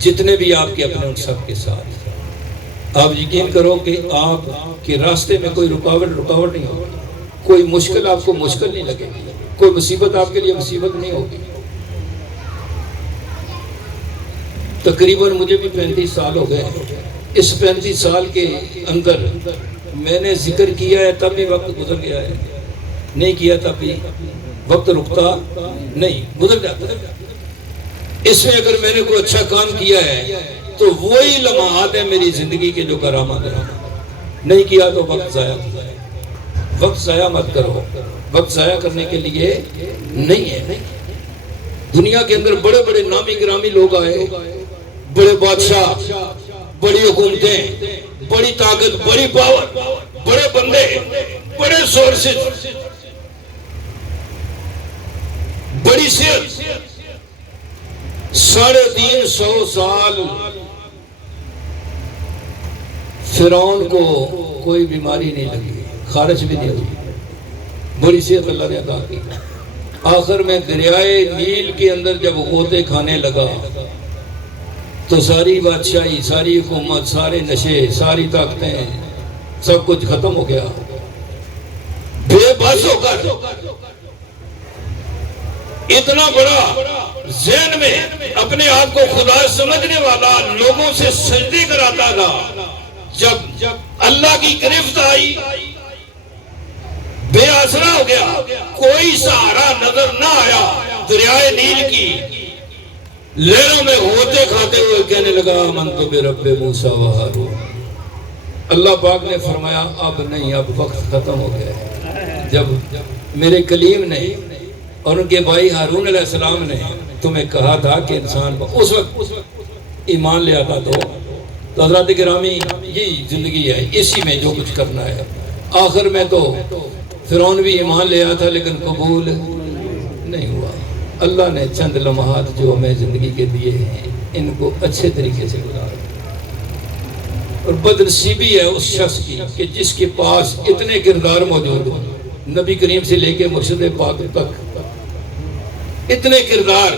جتنے بھی آپ کے اپنے ان سب کے ساتھ۔ آپ یقین کرو کہ آپ کے راستے میں کوئی رکاوٹ نہیں ہوگی، کوئی مشکل آپ کو مشکل نہیں لگے گی، کوئی مصیبت آپ کے لیے مصیبت نہیں ہوگی۔ تقریباً مجھے بھی 35 سال ہو گئے، اس 35 سال کے اندر میں نے ذکر کیا ہے تب بھی وقت گزر گیا ہے، نہیں کیا تب بھی وقت رکتا نہیں، گزر جاتا ہے۔ اس میں اگر میں نے کوئی اچھا کام کیا ہے تو وہی لمحات ہیں میری زندگی کے جو کرامات ہیں۔ نہیں کیا تو وقت ضائع ہوتا ہے. وقت ضائع مت کرو. وقت ضائع کرنے کے لیے نہیں ہے. دنیا کے اندر بڑے بڑے نامی گرامی لوگ آئے, بڑے بادشاہ, بڑی حکومتیں, بڑی طاقت, بڑی پاور, بڑے بندے, بڑے سورسز, بڑی صحت. 350 سال فرعون کو کوئی بیماری نہیں لگی, خارج بھی نہیں ہوئی, بڑی صحت اللہ نے عطا کی. آخر میں دریائے نیل کے اندر جب غوطے کھانے لگا تو ساری بادشاہی, ساری حکومت, سارے نشے, ساری طاقتیں, سب کچھ ختم ہو گیا. بے بس ہو کر اتنا بڑا ذہن میں اپنے آپ کو خدا سمجھنے والا لوگوں سے سجدے کراتا تھا, جب اللہ کی گرفت آئی بے آسرا ہو گیا, کوئی سہارا نظر نہ آیا. دریائے نیل کی لہروں میں غوطے کھاتے ہوئے کہنے لگا آمنت برب موسیٰ و ہارون. اللہ پاک نے فرمایا اب نہیں, اب وقت ختم ہو گیا ہے. جب میرے کلیم نے اور ان کے بھائی ہارون علیہ السلام نے تمہیں کہا تھا کہ انسان اس وقت ایمان لے آتا تو حضرات گرامی یہ زندگی ہے, اسی میں جو کچھ کرنا ہے. آخر میں تو فرعون بھی ایمان لے آیا تھا لیکن قبول نہیں ہوا. اللہ نے چند لمحات جو ہمیں زندگی کے دیے ہیں ان کو اچھے طریقے سے گزارا. اور بدنصیبی ہے اس شخص کی کہ جس کے پاس اتنے کردار موجود ہوں, نبی کریم سے لے کے مرشد پاک تک اتنے کردار,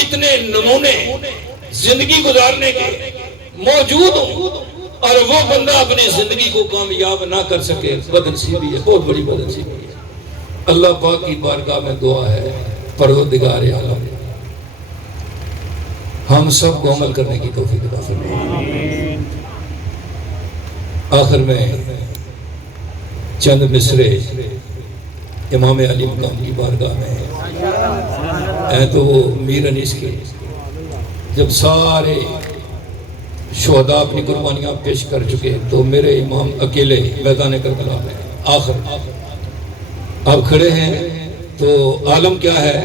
اتنے نمونے زندگی گزارنے کے موجود ہوں, اور وہ بندہ اپنی زندگی کو کامیاب نہ کر سکے. بدنصیبی ہے, بہت بڑی بدنصیبی ہے. اللہ پاک کی بارگاہ میں دعا ہے, پروردگار عالم ہم سب کو عمل کرنے کی توفیق عطا فرمائے. آخر میں چند مصرے امام علی مقام کی بارگاہ میں ہیں تو وہ میر انیس کے, جب سارے شہداء اپنی قربانیاں پیش کر چکے تو میرے امام اکیلے میدان کربلا میں آخر اب کھڑے ہیں. تو عالم کیا ہے؟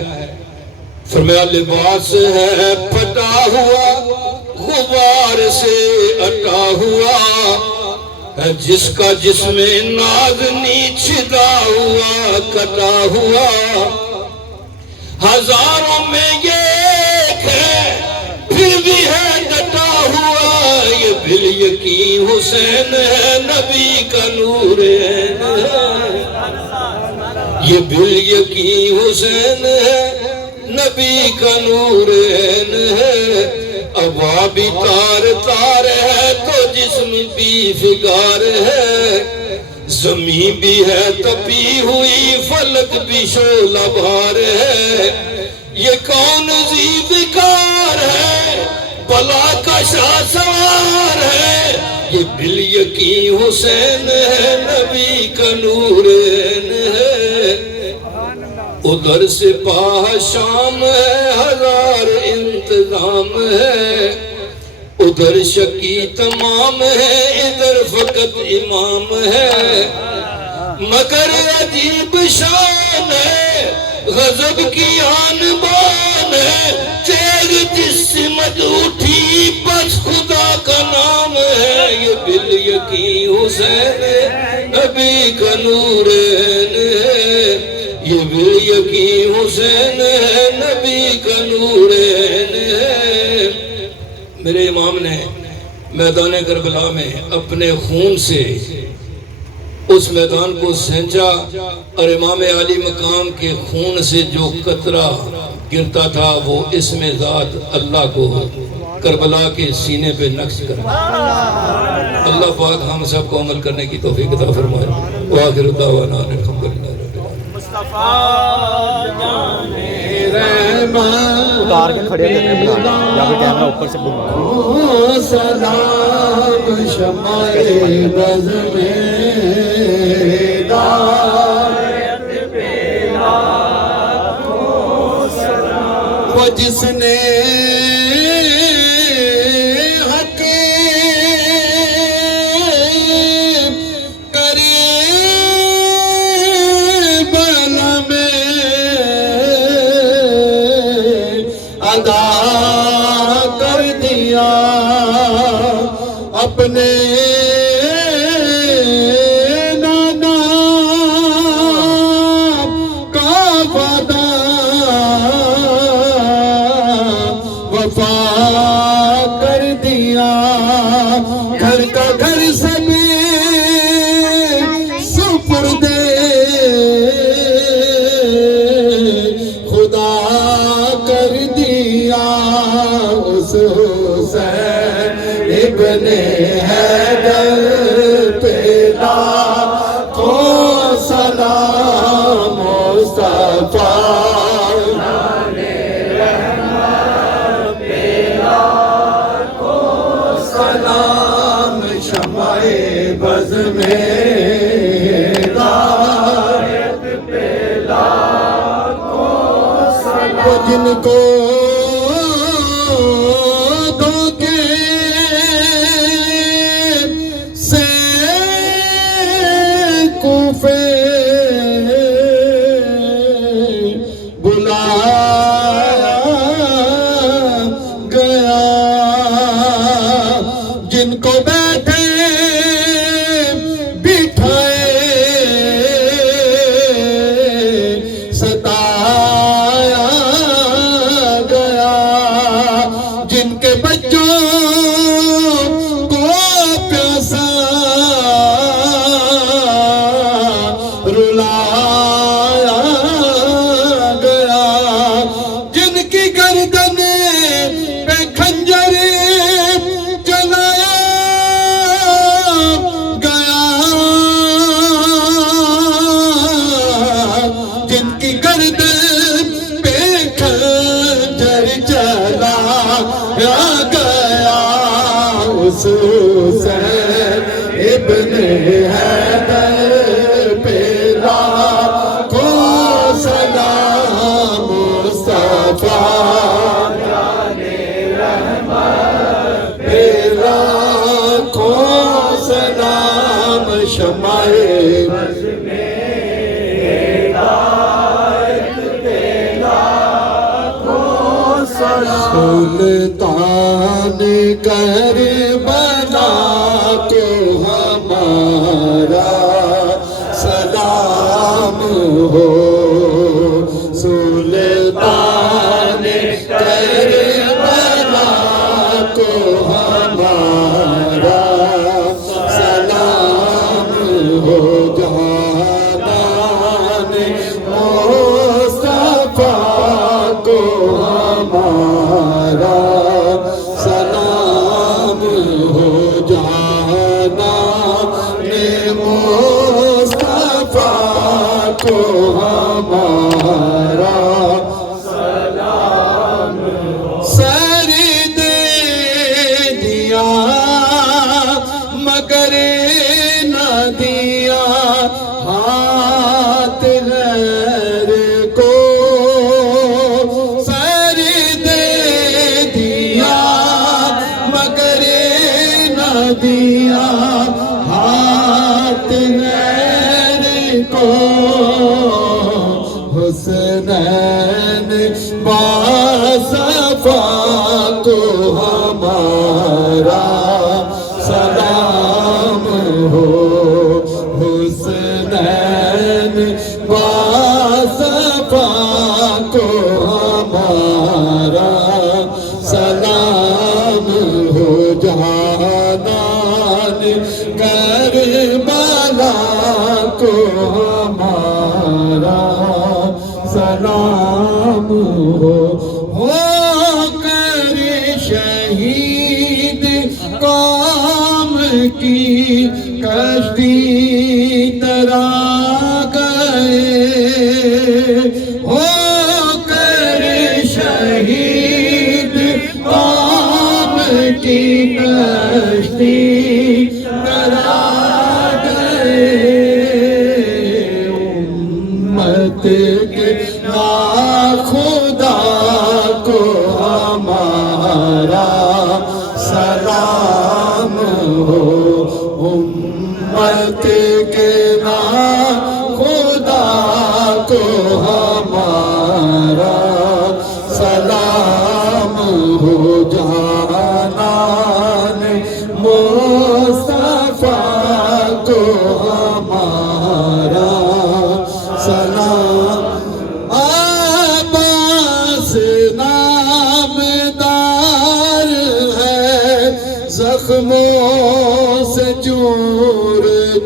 فرمایا لباس ہے پھٹا ہوا, غبار سے اٹا ہوا, جس کا جسم ناز نیچھتا ہوا کٹا ہوا. ہزاروں میں ایک ہے پھر بھی ہے ڈٹا ہوا, یہ بالیقین حسین ہے نبی کا نور ہے. یہ بالیقین حسین ہے نبی کا نور ہے. ابا بھی تار تار ہے تو جسم بھی فگار ہے, زمین بھی ہے تپی ہوئی فلک بھی شعلہ بھار ہے. یہ کون ذی وقار ہے بلا کا شاہ سوار ہے, یہ بالیقین حسین ہے نبی کا نور ہے. ادھر سے پاہ شام ہے ہزار انتظام ہے, ادھر شکی تمام ہے ادھر فقط امام ہے. مگر عجیب شان ہے غضب کی آن بان ہے, تیغ جس سمت اٹھی بس خدا کا نام ہے. یہ بالیقین حسین نبی کا نور ہے, یہ بالیقین حسین ہے نبی کا نور ہے. میرے امام نے میدان کربلا میں اپنے خون سے اس میدان کو سینچا, اور امام علی مقام کے خون سے جو قطرہ گرتا تھا وہ اسم ذات اللہ کو کربلا کے سینے پہ نقش کرنا. اللہ پاک ہم سب کو عمل کرنے کی توفیق عطا فرمائے. وآخر دعوانا الحمدللہ رب العالمین. اتار کے کھڑے کر کے بنا یا پھر کیمرہ اوپر سے بنا. سلام شمع بز میں دایت پہ لاکھوں سلام, وہ جس نے ادا کر دیا اپنے نانا کا وعدہ وفا کر دیا گھر کا گھر سب سپردے خدا کر دیا اس حسین ابن حیدر پہ لاکھوں سلام مصطفیٰ سلام شمع بز میں ہدایت پہ لاکھوں سلام جن کو دھوکے سے کوفے بلایا گیا جن کو بیٹھے بٹھائے ستایا گیا جن کے بچوں کو پیاسا رلایا گیا جن کی گردن پہ خنجر چلایا گیا جن کی گردن پہ خنجر چلایا گیا اس حسین ابن حیدر پہ لاکھوں سلام مصطفیٰ پہ لاکھوں سلام شمع بز میں ہدایت پہ لاکھوں سلام سلطان کربلا کو ہمارا سلام ہو سلطان کربلا کو ہمارا سلام ہو جہانان مصطفیٰ کو ہمارا سلام ہو جہانان مصطفیٰ کو ہمارا سلام سر دے دیا مگر نہ دیا ہاتھ غیر کو سر دے دیا مگر نہ دیا ہاتھ غیر کو حسنین باصفا کو ہمارا سلام ہو حسنین باصفا کو ہمارا سلام ہو جہانان کربلا کو ہمارا سلام ہو کر شہید قوم کی کشتی ترا گئے ہو کر شہید قوم کی کشتی ترا گئے امت کے خدا کو ہمارا سلام ہو امت کے خدا کو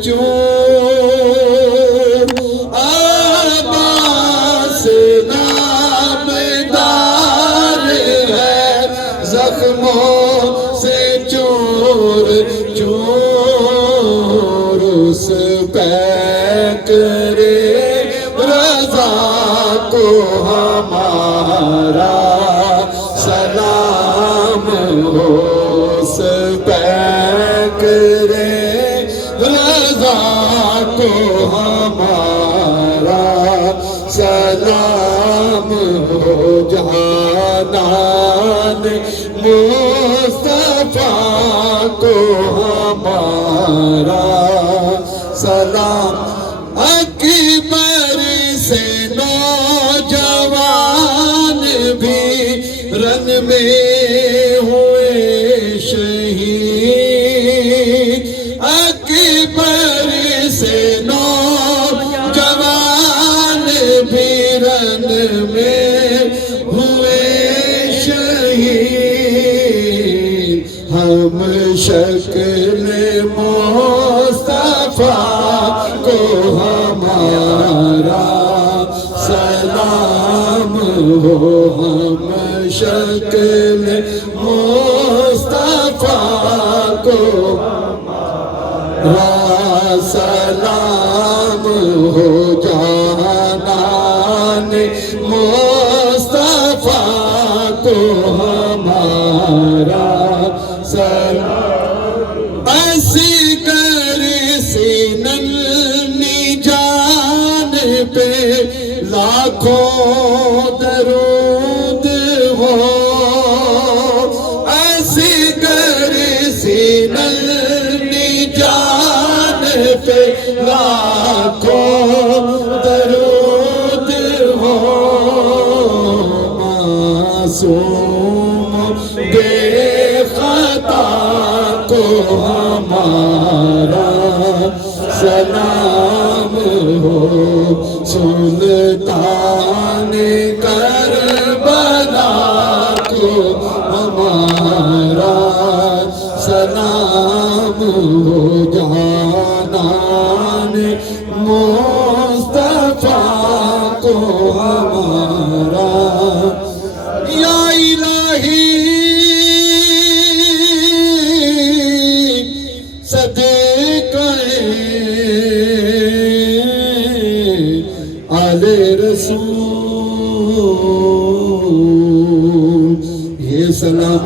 چور عباس نامدار ہے زخموں سے چور چور اس پہ کرے رضا کو ہمارا سلام ہو اس پہ کرے رضا کو ہمارا سلام ہو جانان مصطفیٰ کو ہمارا سلام اکبر سے نوجوان بھی رن میں ہوئے شہید اکبر سے نوجوان بھی رن میں ہوئے شہید ہم شکل مصطفیٰ کو ہمارا سلام ہو ہم شکل مصطفیٰ کو ہمارا سلام ہو جانان مصطفیٰ کو ہمارا سلام اصغر سیننی جان پہ لاکھوں درود ہو اصغر سیننی جان پہ لاکھوں درود ہو معصوم بے خطا کو ہمارا سلام ہو سلطان کربلا کو ہمارا سلام ہو جانان مصطفیٰ کو ہمارا یا الہی صدقہ آل رسول یہ سلام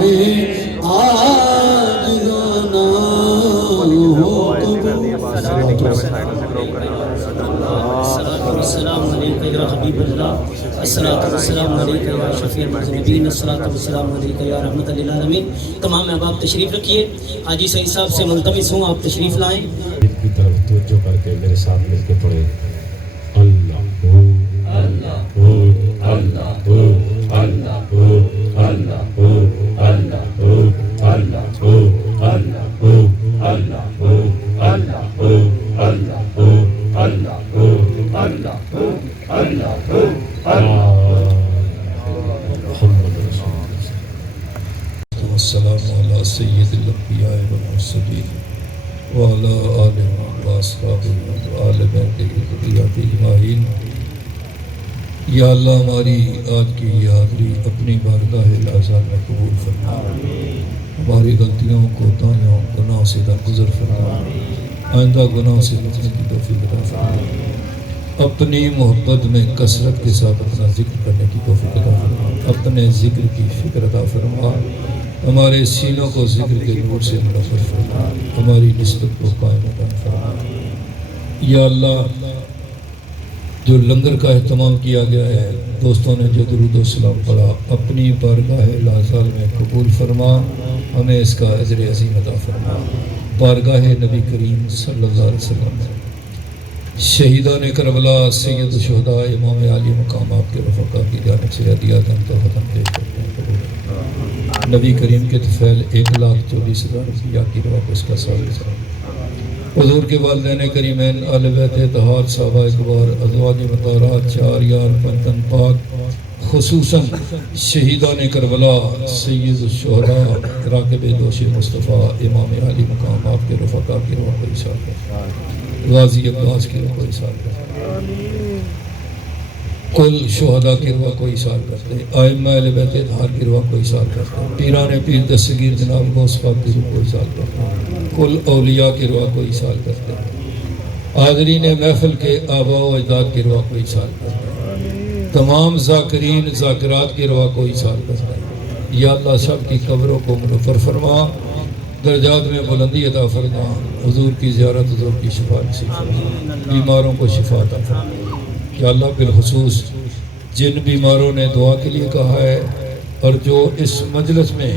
عاجزانہ ہو السلام علیکم یا حبیب اللہ الصلاۃ والسلام علیکم یا شفیع المذنبین الصلاۃ والسلام علیکم یا رحمت للعالمین تمام احباب تشریف رکھیے حاجی سعید صاحب سے ملتمس ہوں آپ تشریف لائیں کی طرف توجہ کر کے میرے ساتھ مل کے پڑھے اللہ ہو اللہ ہو اللہ ہو اللہ ہو اللہ ہو اللہ ہو اللہ ہو اللہ ہو اللہ ہو اللہ ہو اللہ ہو اللہ ہو اللہ ہو اللہ ہو محمد رسول اللہ والسلام علی سید الانبیاء والمرسلین وعلى آلہ واصحابہ وآل بیتہ ذریۃ اجمعین۔ یا اللہ ہماری آج کی یہ حاضری اپنی بارگاہ العزا میں قبول فرما، ہماری غلطیوں کوتاہیوں گناہوں سے درگزر فرما، آئندہ گناہوں سے بچنے کی توفیق عطا فرما، اپنی محبت میں کثرت کے ساتھ اپنا ذکر کرنے کی توفیق عطا فرما، اپنے ذکر کی فکر عطا فرما، ہمارے سینوں کو ذکر کے نور سے منور فرما، ہماری نسبت کو قائم فرما۔ یا اللہ جو لنگر کا اہتمام کیا گیا ہے، دوستوں نے جو درود و سلام پڑھا، اپنی بارگاہ العزا میں قبول فرما، ہمیں اس کا اجر عظیم عطا فرما۔ بارگاہ نبی کریم صلی اللہ علیہ وسلم شہیدان کربلا سید الشہداء امام علی مقام آپ کے رفقا کی جانب سے ہدیات ختم پیش کرتے ہیں۔ نبی کریم کے طفیل 1,40,000 روپیہ کی روایت اس کا ثابت ہے۔ حضور کے والدین کریمین اہل بیت اطہار صحابہ اکبار ازواج مطہرات 4 یار پنجتن پاک، خصوصاً شہیدان کربلا سید الشہداء راکب دوش مصطفیٰ امام علی مقام آپ کے رفقا کی روح کو اشارت ہے۔ غازی عباس کی روح کو ایثار کرتے، کل شہداء کی روح کو ایثار کرتے، ائمہ اہل بیت اطہار کی روح کو ایثار کرتے، پیران پیر دستگیر جناب غوث پاک کی روح کو ایثار کرتے، کل اولیاء کی روح کو ایثار کرتے، حاضرین محفل کے آباء و اجداد کی روح کو ایثار کرتے، تمام ذاکرین ذاکرات کی روح کو ایثار کرتے۔ یا اللہ سب کی قبروں کو منور فرما، درجات میں بلندی عطا فرما، حضور کی زیارت، حضور کی شفا نصیب فرما، بیماروں کو شفا عطا فرما۔ یا اللہ بالخصوص جن بیماروں نے دعا کے لیے کہا ہے اور جو اس مجلس میں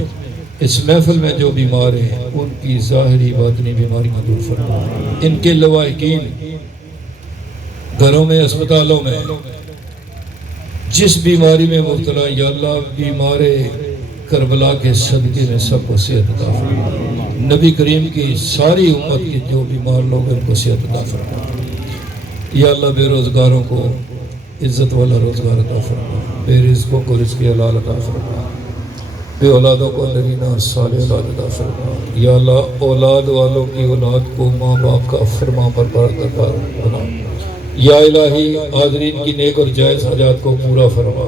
اس محفل میں جو بیمار ہیں ان کی ظاہری باطنی بیماریاں دور فرما، ان کے لواحقین گھروں میں اسپتالوں میں جس بیماری میں مبتلا، یا اللہ بیمار کربلا کے صدقے میں سب کو صحت عطا فرما، نبی کریم کی ساری امت کے جو بیمار لوگ ان کو صحت عطا فرما۔ یا اللہ بے روزگاروں کو عزت والا روزگار عطا فرما، بے رزقوں کو رزق حلال عطا فرما، بے اولادوں کو نگینہ اور صالح اولاد عطا فرما۔ یا اللہ اولاد والوں کی اولاد کو ماں باپ کا فرما بردار بنا۔ یا الہی حاضرین کی نیک اور جائز حاجات کو پورا فرما،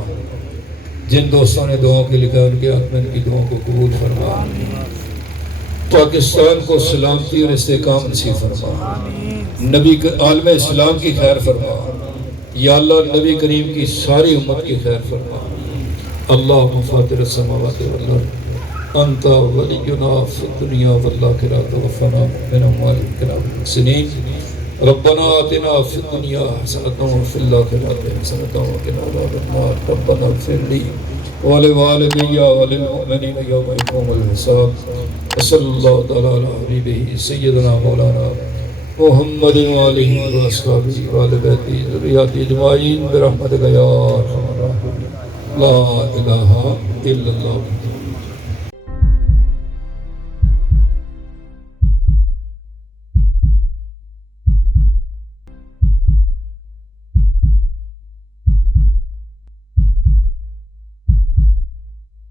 جن دوستوں نے دعاؤں کے لکھا ان کے حق میں ان کی دعاؤں کو قبول فرما، پاکستان کو سلامتی اور استحکام نصیب فرما، نبی عالم اسلام کی خیر فرما۔ یا اللہ نبی کریم کی ساری امت کی خیر فرما۔ اللہم فاطر السماوات والارض انت ولینا فی الدنیا والآخرہ توفنا من اموالنا المحسنین ربنا آتنا فی الدنیا حسنۃ وفی الآخرۃ حسنۃ وقنا عذاب النار ربنا اغفر لی ولوالدی وللمؤمنین یوم یقوم الحساب وصلی اللہ تعالی علی حبیبہ سیدنا مولانا محمد وآلہ وصحبہ وآل بیتہ ذریۃ اجمعین برحمتک یا ارحم الراحمین لا الہ الا اللہ۔